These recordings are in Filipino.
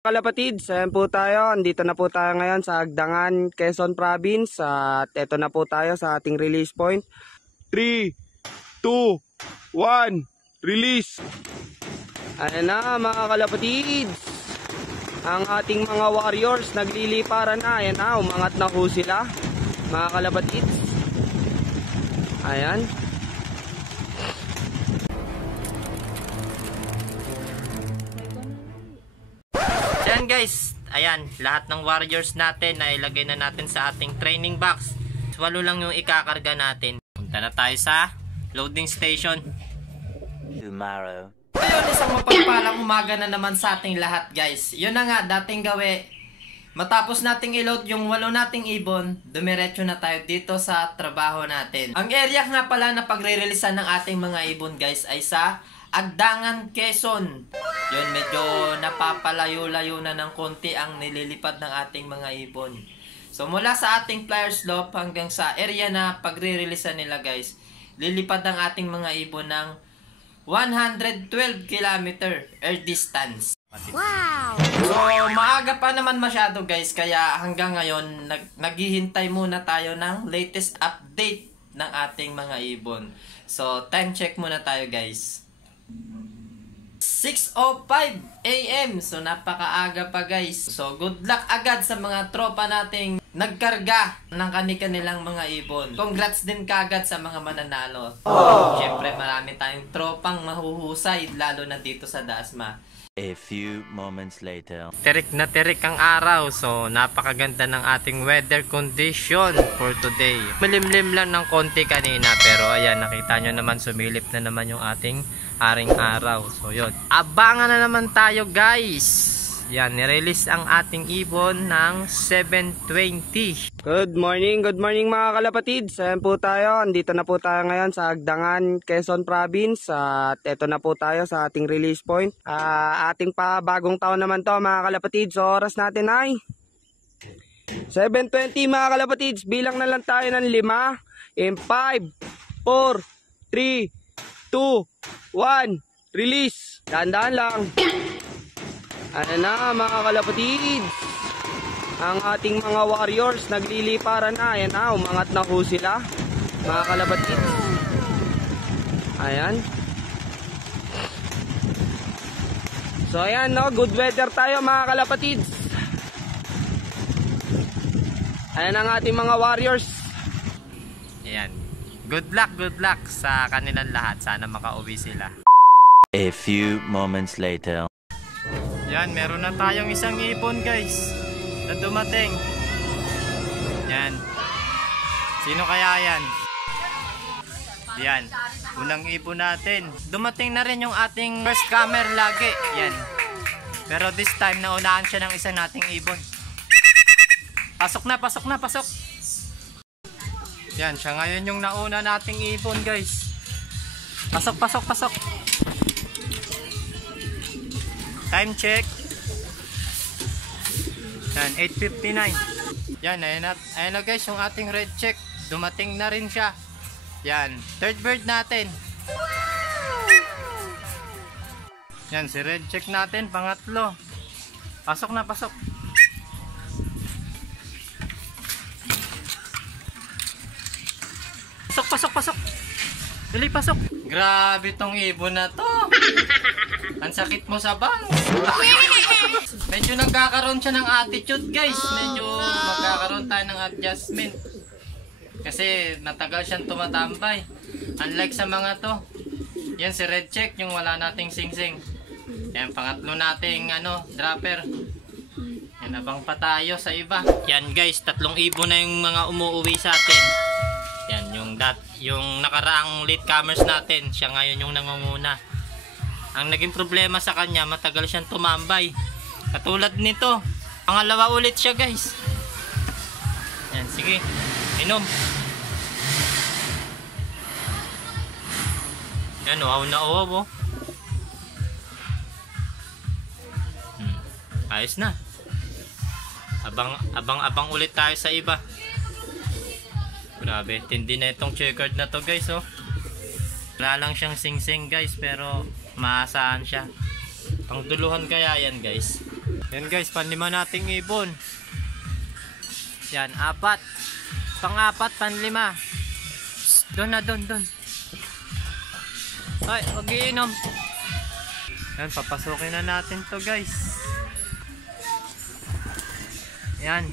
Kalapatids, ayan po tayo. Andito na po tayo ngayon sa Agdangan, Quezon Province. At eto na po tayo sa ating release point. 3, 2, 1, release! Ayan na mga kalapatids. Ang ating mga warriors nagliliparan na. Ayan na, umangat na ho sila mga kalapatids. Ayan. Ayan guys, ayan, lahat ng warriors natin na ilagay na natin sa ating training box. 8 lang yung ikakarga natin. Punta na tayo sa loading station tomorrow. Ayun, isang mapagpalang umaga na naman sa ating lahat guys. Yun na nga, dating gawi. Matapos nating i-load yung 8 nating ibon, dumiretso na tayo dito sa trabaho natin. Ang area nga pala na pagre-releasean ng ating mga ibon guys ay sa Agdangan, Quezon. Yun, medyo napapalayo-layo na ng konti ang nililipad ng ating mga ibon. So mula sa ating flyer slope hanggang sa area na pagre-releasean nila guys, lilipad ang ating mga ibon ng 112 km air distance. Wow! So maaga pa naman masyado guys, kaya hanggang ngayon naghihintay muna tayo ng latest update ng ating mga ibon. So time check muna tayo guys. 6:05 AM. So napakaaga pa guys. So good luck agad sa mga tropa nating nagkarga ng kanilang mga ibon. Congrats din kagad sa mga mananalo. Siyempre marami tayong tropang mahuhusay lalo na dito sa Dasma. A few moments later. Terik na terik ang araw. So napakaganda ng ating weather condition for today. Malimlim lang ng konti kanina, pero ayan, nakita nyo naman, sumilip na naman yung ating aring araw. So yun, abangan na naman tayo guys. Yan, nirelease ang ating ibon ng 7:20. Good morning mga kalapatids. Ayan po tayo. Andito na po tayo ngayon sa Agdangan, Quezon Province. At eto na po tayo sa ating release point. Ating pa bagong taon naman to mga kalapatids. So, oras natin ay 7:20 mga kalapatids. Bilang na lang tayo ng 5. In 5, 4, 3, 2, 1, release. Dahan-dahan lang. Ano na mga kalapatids, ang ating mga warriors nagliliparan na. Ayan na, umangat na ho sila mga kalapatids. Ayan. So ayan no, good weather tayo mga kalapatids. Ayan ang ating mga warriors. Ayan, good luck sa kanilang lahat. Sana makauwi sila. A few moments later. Yan, meron na tayong isang ibon guys na dumating. Yan. Sino kaya yan? Yan, unang ibon natin. Dumating na rin yung ating first comer lagi. Yan. Pero this time naunahan siya ng isang nating ibon. Pasok na. Yan, siya ngayon yung nauna nating ibon guys. Pasok. Time check. Yan, 8:59. Yan, ayan na guys yung ating red check. Dumating na rin siya. Yan, third bird natin. Yan, si red check natin, pangatlo. Pasok. Pasok. Dali, pasok. Grabe tong ibon na to. Ang sakit mo sa bangs. Medyo nagkakaroon siya ng attitude guys. Medyo magkakaroon tayo ng adjustment. Kasi matagal siyang tumatambay. Unlike sa mga to. Yan si red check, yung wala nating sing-sing. Yan, pangatlo nating dropper. Yan, abang pa tayo sa iba. Yan guys, 3 ibon na yung mga umuuwi sa atin. Yan, yung nakaraang latecomers natin. Siya ngayon yung nangunguna. Ang naging problema sa kanya, matagal siyang tumambay. Katulad nito, pangalawa ulit siya guys. Yan, sige, inom. Yan, uhaw na uhaw. Ayos na. Abang ulit tayo sa iba. Grabe, tindi na itong checkered na to guys. Wala lang siyang sing-sing guys, pero maasahan siya. Pangduluhan kaya yan guys. Yan guys, panlima nating ibon. Yan, 4. Pang-4, panlima. Doon na, doon. Ay, mag-iinom. Yan, papasukin na natin to guys. Yan.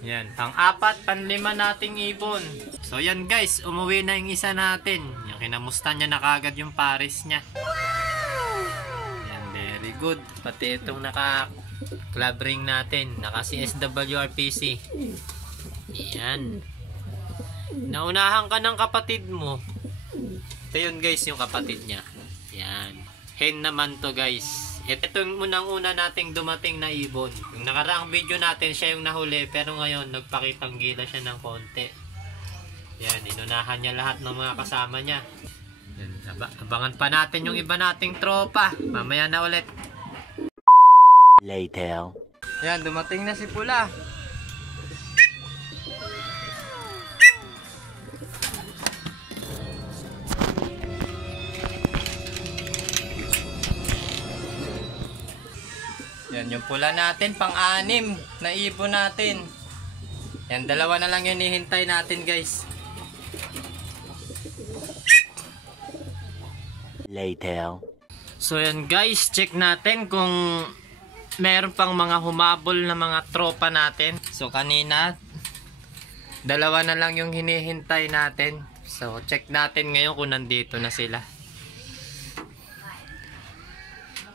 Yan, pang-4, panlima nating ibon. So yan guys, umuwi na yung isa natin. Yung kinamusta niya na kagad yung pares niya. Yan, very good. Pati itong naka-club ring natin, naka CSWRPC. Yan. Naunahan ka ng kapatid mo. Ito yun guys, yung kapatid niya. Yan. Hen naman to guys. Ito yung unang-una nating dumating na ibon. Yung nakaraang video natin, siya yung nahuli. Pero ngayon, nagpakitang gila siya ng konti. Yan, inunahan niya lahat ng mga kasama niya. Yan, abangan pa natin yung iba nating tropa. Mamaya na ulit. Later. Yan, dumating na si Pula. Yan yung pula natin, pang-6 na ibon natin. Yan, 2 na lang yung hinihintay natin guys. Later. So yan guys, check natin kung meron pang mga humabol na mga tropa natin. So kanina, 2 na lang yung hinihintay natin. So check natin ngayon kung nandito na sila.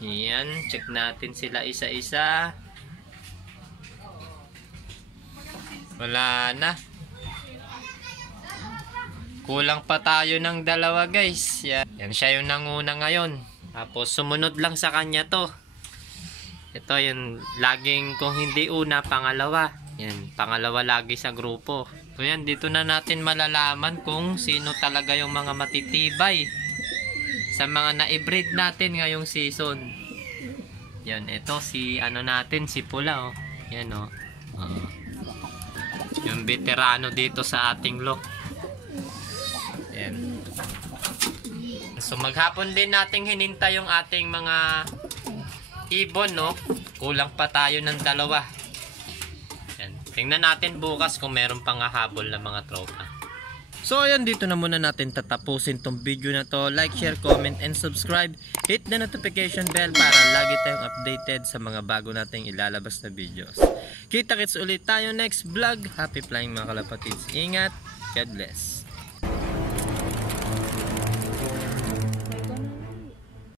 Yan, check natin sila isa-isa. Wala na. Kulang pa tayo ng 2 guys. Yan siya yung nanguna ngayon. Tapos sumunod lang sa kanya to. Ito yung laging kung hindi una, pangalawa. Yan, pangalawa lagi sa grupo. So yan, dito na natin malalaman kung sino talaga yung mga matitibay sa mga na-breed natin ngayong season. Yan, ito si natin, si Pula oh. Yan oh. Yung veterano dito sa ating lock. Yan. So maghapon din nating hinintay yung ating mga ibon no. Kulang pa tayo ng 2. Yan. Tingnan natin bukas kung meron pang hahabol na mga tropa. So ayan, dito na muna natin tatapusin tong video na to. Like, share, comment, and subscribe. Hit the notification bell para lagi tayong updated sa mga bago nating ilalabas na videos. Kita-kits ulit tayo next vlog. Happy flying mga kalapatids. Ingat. God bless.